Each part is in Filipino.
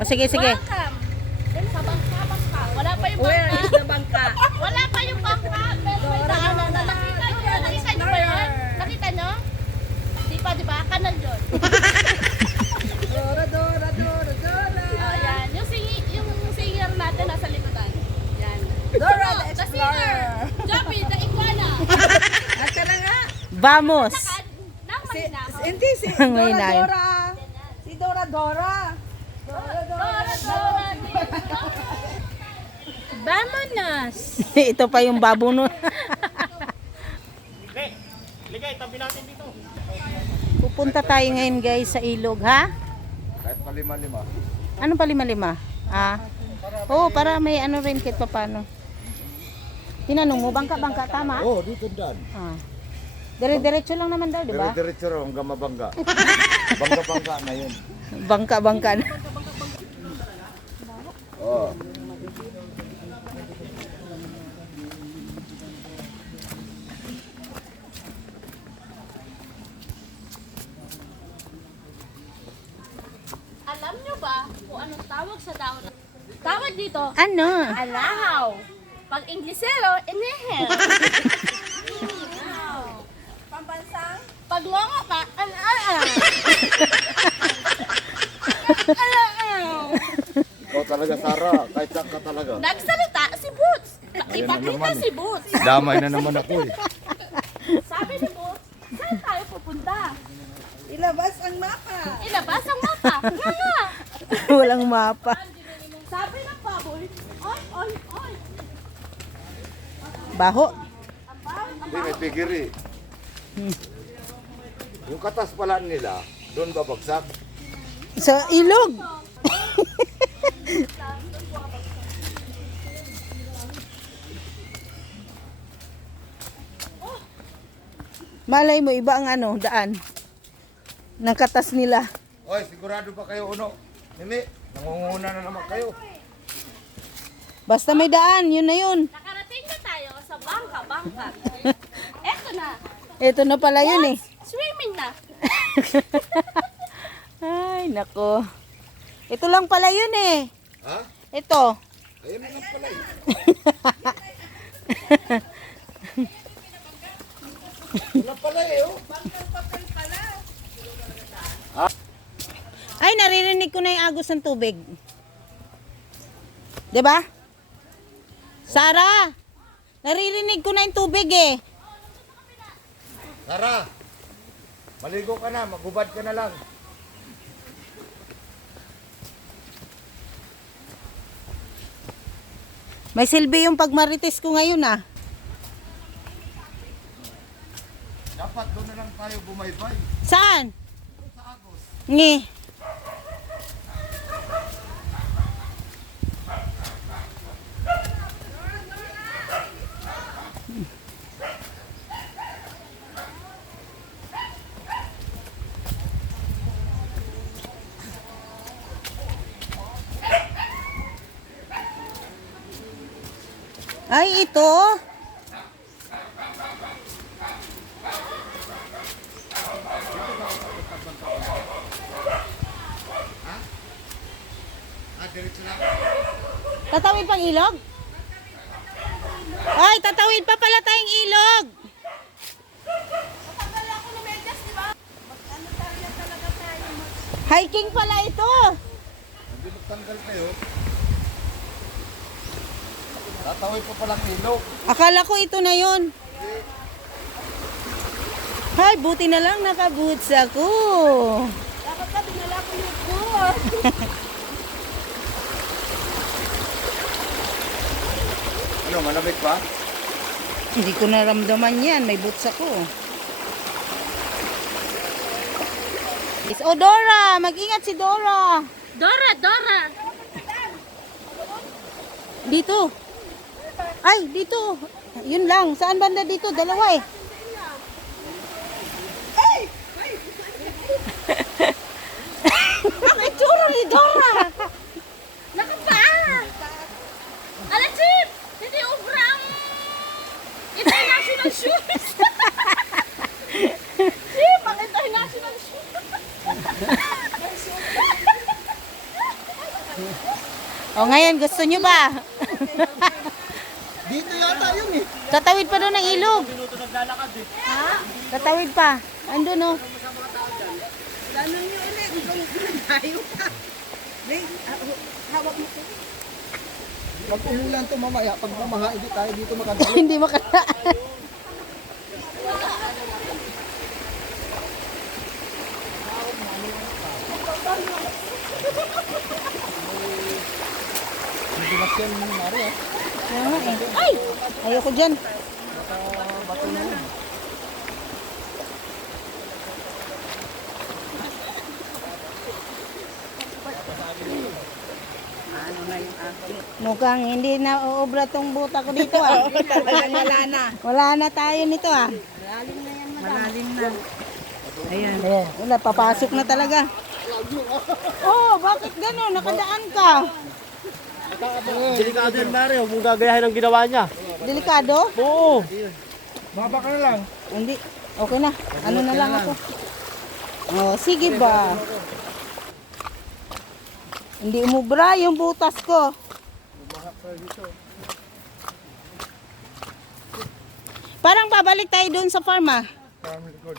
O sige, sige. Welcome. Sa bangka. Wala pa yung Where bangka. is the bangka? Wala pa yung bangka. Pero may daanan na. Nakita nyo? Nakita nyo ba yun? Nakita nyo? Di ba? Kanal yun. Dora, Dora, Dora, Dora. Yan. Yung singer natin nasa likodan. Yan. Dora the The singer. Explorer. Joppy, the iguana. Asa na nga? Vamos. Si, Namay na. hindi, si Ang Dora, mahinay. Dora. Si Dora, Dora. Dora, Dora. Vamonos. Ito pa yung babono. Ligay, tabi natin dito. Pupunta tayo ngayon guys sa ilog, ha? Kahit palima-lima. Ano pa lima-lima? Oo, para may ano rin kahit paano. Tinanong mo, bangka-bangka, tama? Oo, dito dyan. Dire-diretso lang naman daw, di ba? Diretso rin hanggang mabangga. Bangga-bangga na yun. Bangka-bangka na. Oo. Alam nyo ba kung anong tawag sa dahon? Tawag dito, Ano? alahaw. Pag Inglesero, inihel. Pambansang? Pag longo ka, alahaw. Alahaw. Ikaw talaga, Sara. Kahit saan ka talaga. Nagsalita si Boots. Ayan na Ipakita naman. si Boots. Damay na naman ako eh. Sabi ni Boots, saan tayo pupunta? Ilabas ang mapa. Ilabas ang mapa. Nga nga. Walang mapa. Sabi ng baboy, oy, oy, oy. Baho. Hindi, may pigiri. Yung katas pala nila, doon babagsak. Sa ilog. Malay mo, iba ang ano, daan. Ng katas nila. Oy, sigurado ba kayo uno? Hindi, nangunguna na naman kayo. Basta may daan, yun na yun. Nakarating na tayo sa bangka. Eto na. Ito na pala yun eh. Swimming na. Ay, nako. Ito lang pala yun eh. Ha? Ito. Ayun na lang pala eh. Wala pala eh, oh. Ay, naririnig ko na yung agos ng tubig. 'Di ba? Sara, naririnig ko na yung tubig eh. Sara, maligo ka na, maghubad ka na lang. May silbi yung pagmarites ko ngayon ah. Dapat doon na lang tayo bumaybay. Saan? Ngi. Ay, ito. Tatawid pang ilog? Ay, tatawid pa pala tayong ilog. Hiking pala ito. Hindi magtanggal kayo. Tatawid pa palang ilog. Akala ko ito na yon. Hay, buti na lang nakaboots ako. Dapat ka dinala ko yung boot. Ano, malamig ba? Hindi ko naramdaman yan. May boots ako. Oh, Dora! Mag-ingat si Dora. Dora. Dito. Ay, dito. Yun lang. Saan banda dito? Dalawa eh. Ang itsura ni Dora. Nakapaa. Alachip! Hindi ubra ang international shoes. Chip, ang international shoes. O ngayon, gusto nyo ba? Dito yata yun eh. Tatawid pa doon ng ilog. Tatawid pa. Andun oh. Ganun nyo ulit. Tayo ka. Hawak mo ko. Mag-umulan to mamaya. Pag bumaha, hindi tayo dito makadalo. Hindi makadaan. Hindi na siya nangyari eh. Kaya nga eh. Ay! Ayoko dyan. Bato na yun. Ano na yung akin? Mukhang hindi na uubra tong buta ko dito ah. Wala na. Wala na tayo nito ah. Malalim na. Ayan. Eh, wala, papasok na talaga. Oh, bakit gano'n? Nakadaan ka. Delikado yun, Mare. Huwag mong gagayahin ang ginawa niya. Delikado? Oo. Baba ka na lang. Hindi. Okay na. Ano na lang ako. Oh, sige ba? Hindi umubra yung butas ko. Parang babalik tayo doon sa farm ah. Family good.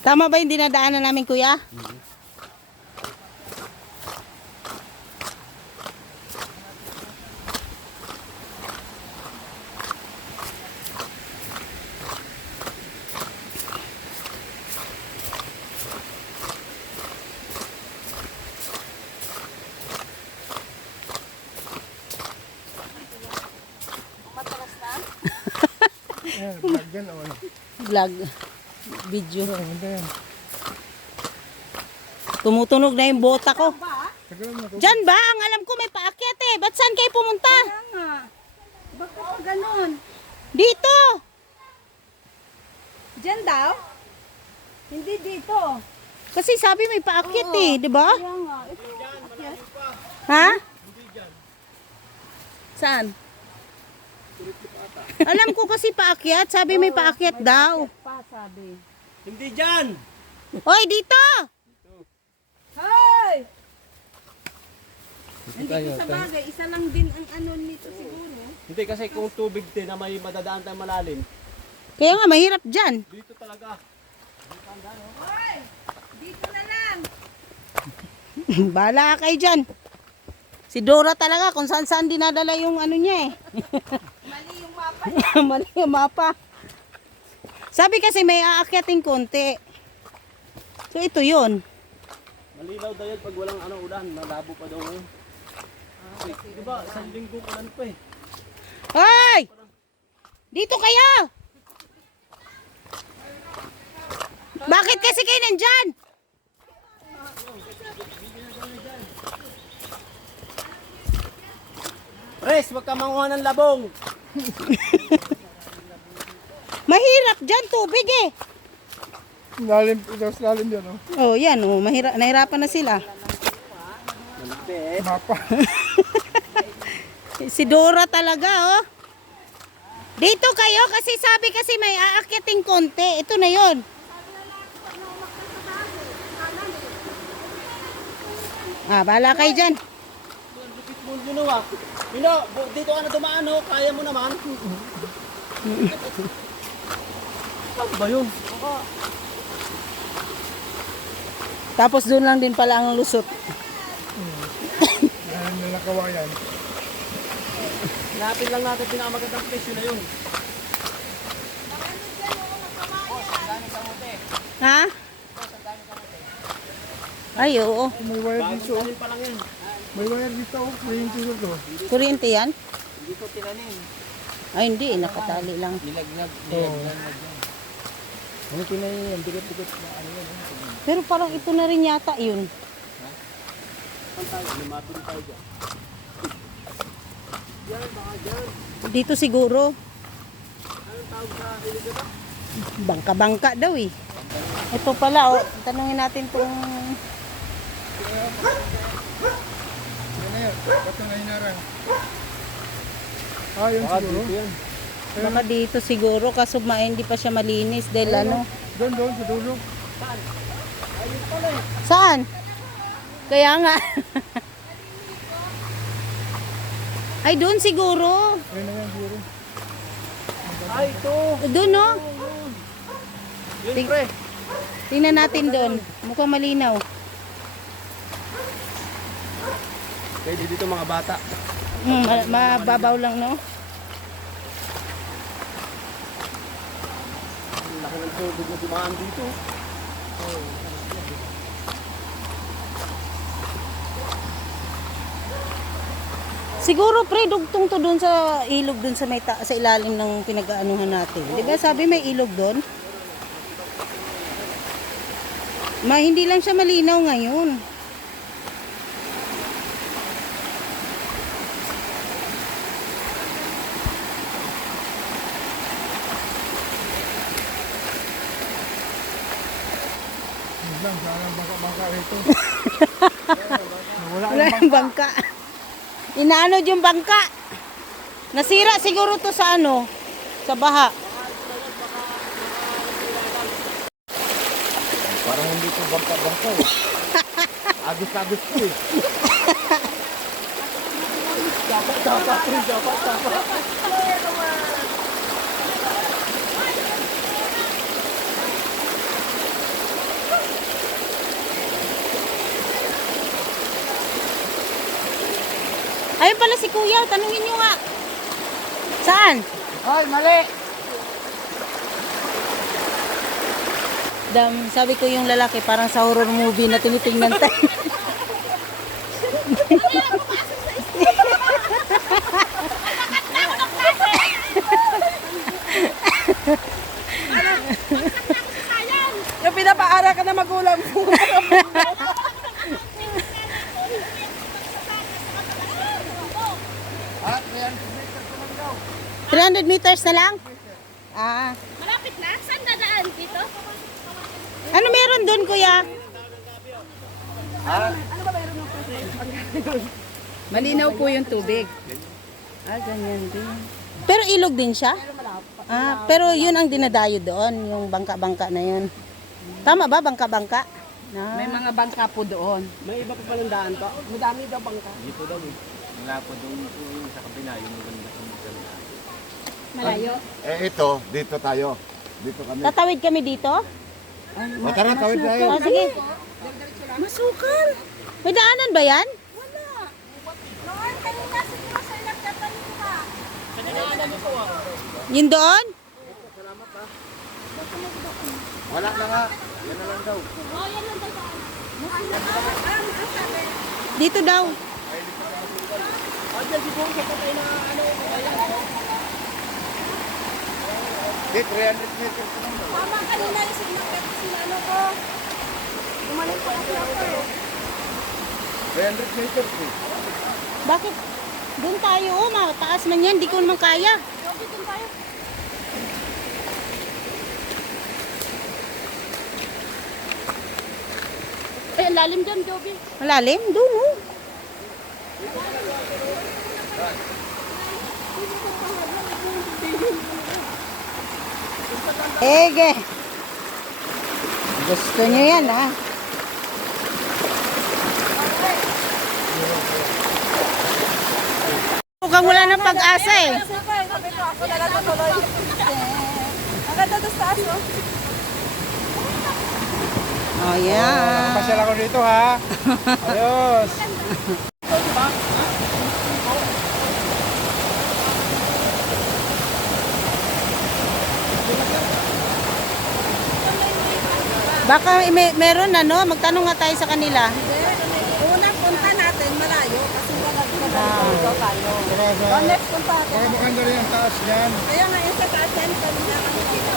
Tama ba yung dinadaanan namin, kuya? Ayan, vlog yan o ano. Vlog. Video. Maganda yan. Tumutunog na yung bota ko. Tagalan mo to. Diyan ba? Ang alam ko may paakyat eh. Ba't saan kayo pumunta? Kaya nga. Bakit pa ganun? Dito! Diyan daw? Hindi dito. Kasi sabi may paakyat eh, di ba? Kaya nga. Ito yung akyat. Ha? Saan? Alam ko kasi paakyat. Sabi may paakyat daw. Pa sabi. Hindi dyan. Hoy, dito! Hoy! Hindi ko sa bagay. Isa lang din ang ano nito siguro. Hindi kasi kung tubig din na may madadaan tayong malalim, Kaya nga, mahirap dyan. dito talaga. Hoy! Dito na lang. Bahala kayo dyan. Si Dora talaga kung saan saan dinadala yung ano niya eh. Mali yung mapa. Mali yung mapa. Sabi kasi may aakyating konti. So ito yun. Malinaw daw yan pag walang ulan. Malabo pa daw ngayon. Di ba, isang linggo pa lang pa eh. Hoy! Dito kayo! Bakit kasi kayo nandyan? Res, wag ka manguha ng labong. Mahirap dyan, tubig eh. Lalim, ito lalim yan o. Oh, yan oh, nahirapan na sila. Mapa. Si Dora talaga oh. Dito kayo kasi sabi kasi may aakyating konti. Ito na yon. Ah, bahala kayo dyan. Lupit mo yun ah. Mino, dito ka na dumaan ho. Kaya mo naman. Ano ba yun? Tapos doon lang din pala ang lusot. Ayan na nakawayan. Hanapin lang natin pinakamagandang presyo na yun. Ha? Ay, oo. May wire dito. Bagong pa lang yan. May wire dito. May yung siguro to. Kuryente yan? Hindi ko tinanim. Ay, hindi. Nakatali lang. Nilagnag. Ano kinay yan? Dikit-dikit na ano yan. Pero parang ito na rin yata yun. Lumapin tayo dyan. Dito siguro. Bangka-bangka daw eh. Ito pala oh. Tanungin natin kung... Yan na yan. Ba't na hinarang? Ah, yun Baka siguro. dito yan. Baka dito siguro kaso hindi pa siya malinis dahil ano. Doon, sa dulo. Saan? Kaya nga. Ay, doon siguro. Ayun na yan, siguro. Ay, ito. Doon, no? Yun, pre. Tingnan natin doon. Mukhang malinaw. Pwede dito mga bata. Mababaw lang, no? Ang laki ng tubig na dumaan dito. Siguro pre, dugtong to doon sa ilog doon sa sa ilalim ng pinag-aanuhan natin. 'Di ba sabi may ilog doon? Hindi lang siya malinaw ngayon. Yun lang, sana ang bangka-bangka rito. Wala Wala yung bangka. Inaanod yung bangka. Nasira siguro to sa ano, sa baha. Parang hindi ko bangka-bangka eh. Agos-agos ko eh. Ayun pala si Kuya, tanungin nyo nga. Saan? Ay, mali! Sabi ko yung lalaki parang sa horror movie na tinitingnan tayo. Yung pinapaaral ka na magulang mo. 300 meters na lang? Ah. Malapit na? Saan dadaan? Dito? Ano meron doon, Kuya? Malinaw po yung tubig. Ganyan din. Pero ilog din siya? Pero yun ang dinadayo doon, yung bangka-bangka na yun. Tama ba, bangka-bangka? May mga bangka po doon. May iba pa palang daan pa. Madami daw bangka. Dito daw eh. Wala po doon sa kabila yung maganda. Malayo. Eh ito, dito tayo. Dito kami. Tatawid kami dito? O tara, tawid tayo. Sige. Masukal. May daanan ba yan? Noon, kanina siguro sa ilagkatan nyo ka. Yun doon? Wala na nga. Yan na lang daw. Oh, yan lang daw. Dito daw. Di, 300 meters lang daw. Mama, kanina yung sinakit sinano ko. Gumaling ko ako eh. 300 meters eh. Bakit? Doon tayo, mataas man yan. Di ko naman kaya. Joby, dun tayo. Ay, ang lalim dyan, Joby. Malalim? Doon, oh. Ege. Gusto nyo yan, ha? Mukhang wala ng pag-asa, eh. Sabi ko ako na lang tuloy. Ang ganda doon sa aso. Oh, yeah. Pasyal ako dito, ha? Ayos! Baka meron ano, magtanong nga tayo sa kanila. Unang punta natin, malayo. Kasi dito tayo. Para Next punta natin. maganda rin ang taas niyan. Kaya nga yung sa taas yan, kanina kami dito.